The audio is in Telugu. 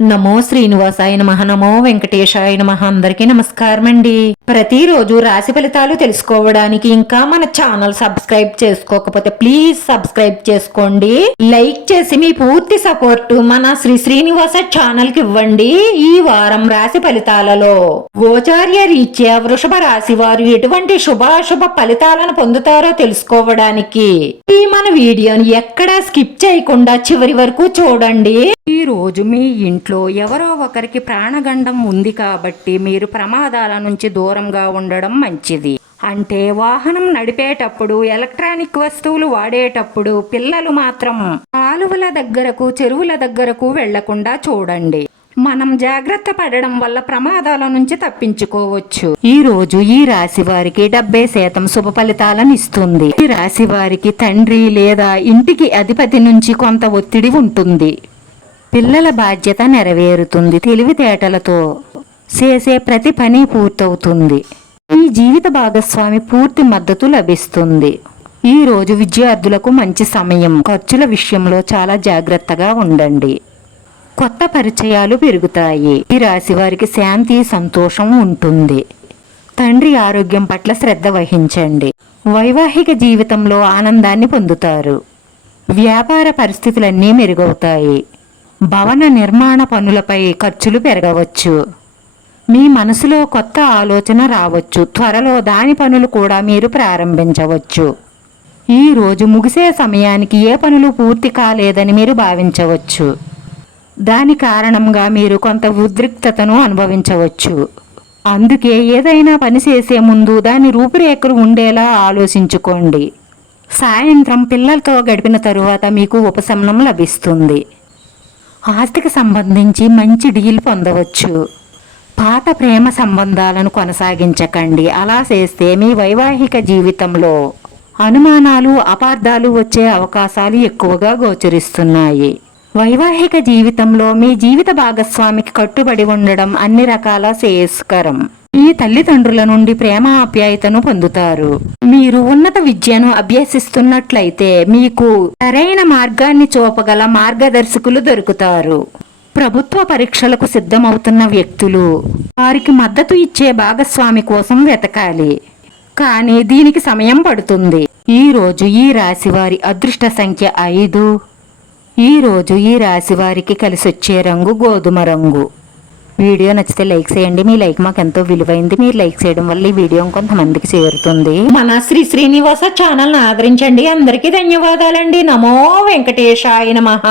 నమో శ్రీనివాసాయ నమః. నమో వెంకటేశాయ నమః. అందరికీ నమస్కారం అండి. ప్రతిరోజు రాశి ఫలితాలు తెలుసుకోవడానికి ఇంకా మన ఛానల్ సబ్స్క్రైబ్ చేసుకోకపోతే ప్లీజ్ సబ్స్క్రైబ్ చేసుకోండి. లైక్ చేసి మీ పూర్తి సపోర్ట్ మన శ్రీనివాస ఛానల్ కి ఇవ్వండి. ఈ వారం రాశి ఫలితాలలో గోచార్య రీత్యా వృషభ రాశి వారు ఎటువంటి శుభాశుభ ఫలితాలను పొందుతారో తెలుసుకోవడానికి ఈ మన వీడియోని ఎక్కడా స్కిప్ చేయకుండా చివరి వరకు చూడండి. ఈ రోజు మీ ఇంట్లో ఎవరో ఒకరికి ప్రాణగండం ఉంది కాబట్టి మీరు ప్రమాదాల నుంచి దూరంగా ఉండడం మంచిది. అంటే వాహనం నడిపేటప్పుడు, ఎలక్ట్రానిక్ వస్తువులు వాడేటప్పుడు పిల్లలు మాత్రం కాలువల దగ్గరకు, చెరువుల దగ్గరకు వెళ్లకుండా చూడండి. మనం జాగ్రత్త పడడం వల్ల ప్రమాదాల నుంచి తప్పించుకోవచ్చు. ఈ రోజు ఈ రాశి వారికి 70% శుభ ఫలితాలను ఇస్తుంది. ఈ రాశి వారికి తండ్రి లేదా ఇంటికి అధిపతి నుంచి కొంత ఒత్తిడి ఉంటుంది. పిల్లల బాధ్యత నెరవేరుతుంది. తెలివితేటలతో చేసే ప్రతి పని పూర్తవుతుంది. ఈ జీవిత భాగస్వామి పూర్తి మద్దతు లభిస్తుంది. ఈ రోజు విద్యార్థులకు మంచి సమయం. ఖర్చుల విషయంలో చాలా జాగ్రత్తగా ఉండండి. కొత్త పరిచయాలు పెరుగుతాయి. ఈ రాశి వారికి శాంతి, సంతోషం ఉంటుంది. తండ్రి ఆరోగ్యం పట్ల శ్రద్ధ వహించండి. వైవాహిక జీవితంలో ఆనందాన్ని పొందుతారు. వ్యాపార పరిస్థితులన్నీ మెరుగవుతాయి. భవన నిర్మాణ పనులపై ఖర్చులు పెరగవచ్చు. మీ మనసులో కొత్త ఆలోచన రావచ్చు. త్వరలో దాని పనులు కూడా మీరు ప్రారంభించవచ్చు. ఈ రోజు ముగిసే సమయానికి ఏ పనులు పూర్తి కాలేదని మీరు భావించవచ్చు. దాని కారణంగా మీరు కొంత ఉద్రిక్తతను అనుభవించవచ్చు. అందుకే ఏదైనా పని చేసే ముందు దాని రూపురేఖలు ఉండేలా ఆలోచించుకోండి. సాయంత్రం పిల్లలతో గడిపిన తరువాత మీకు ఉపశమనం లభిస్తుంది. ఆస్తికి సంబంధించి మంచి డీల్ పొందవచ్చు. పాత ప్రేమ సంబంధాలను కొనసాగించకండి. అలా చేస్తే మీ వైవాహిక జీవితంలో అనుమానాలు, అపార్థాలు వచ్చే అవకాశాలు ఎక్కువగా గోచరిస్తున్నాయి. వైవాహిక జీవితంలో మీ జీవిత భాగస్వామికి కట్టుబడి ఉండడం అన్ని రకాల శ్రేయస్కరం. మీ తల్లిదండ్రుల నుండి ప్రేమ, ఆప్యాయతను పొందుతారు. మీరు ఉన్నత విద్యను అభ్యసిస్తున్నట్లయితే మీకు సరైన మార్గాన్ని చూపగల మార్గదర్శకులు దొరుకుతారు. ప్రభుత్వ పరీక్షలకు సిద్ధమవుతున్న వ్యక్తులు వారికి మద్దతు ఇచ్చే భాగస్వామి కోసం వెతకాలి. కానీ దీనికి సమయం పడుతుంది. ఈ రోజు ఈ రాశి వారి అదృష్ట సంఖ్య 5. ఈ రోజు ఈ రాశి వారికి కలిసొచ్చే రంగు గోధుమ రంగు. వీడియో నచ్చితే లైక్ చేయండి. మీ లైక్ మాకు ఎంతో విలువైంది. మీరు లైక్ చేయడం వల్ల ఈ వీడియో కొంతమందికి చేరుతుంది. మన శ్రీనివాస ఛానల్ ఆదరించండి. అందరికీ ధన్యవాదాలండి. నమో వెంకటేశాయ నమః.